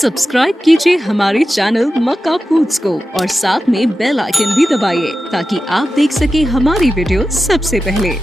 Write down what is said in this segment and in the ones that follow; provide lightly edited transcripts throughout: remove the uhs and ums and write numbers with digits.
सब्सक्राइब कीजिए हमारे चैनल मक्का फूड्स को और साथ में बेल आइकन भी दबाइए ताकि आप देख सके हमारी वीडियो सबसे पहले।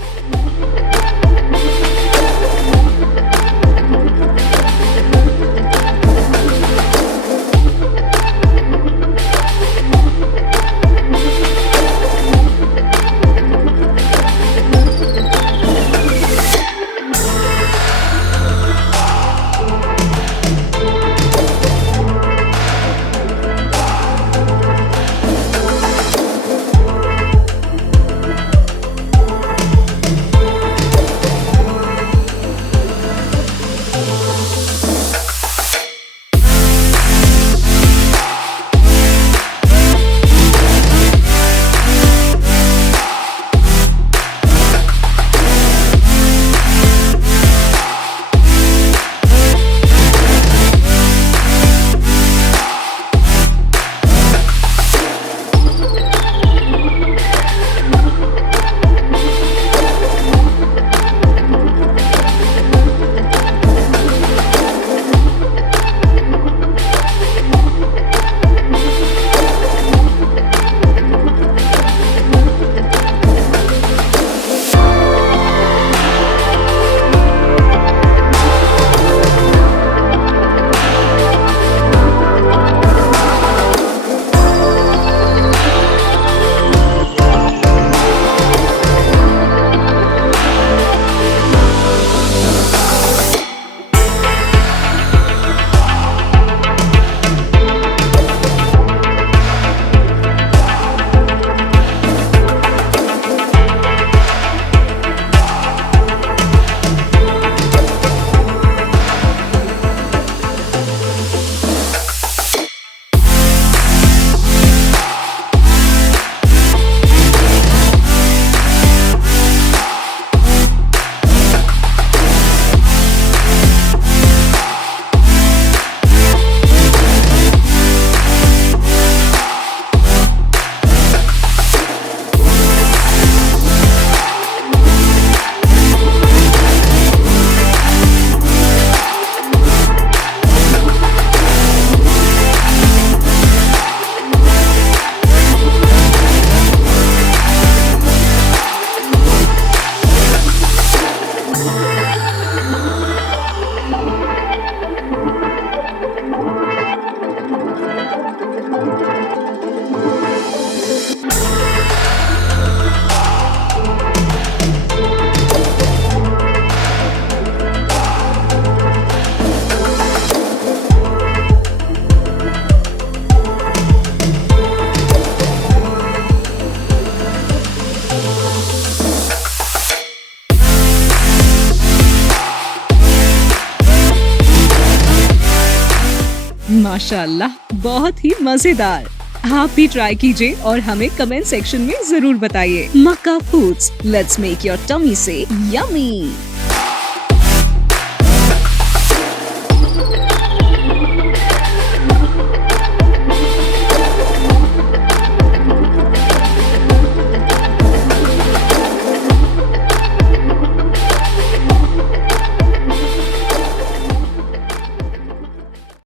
माशाल्लाह, बहुत ही मजेदार। आप भी ट्राई कीजिए और हमें कमेंट सेक्शन में जरूर बताइए। Makka foods, let's make your tummy से यम्मी।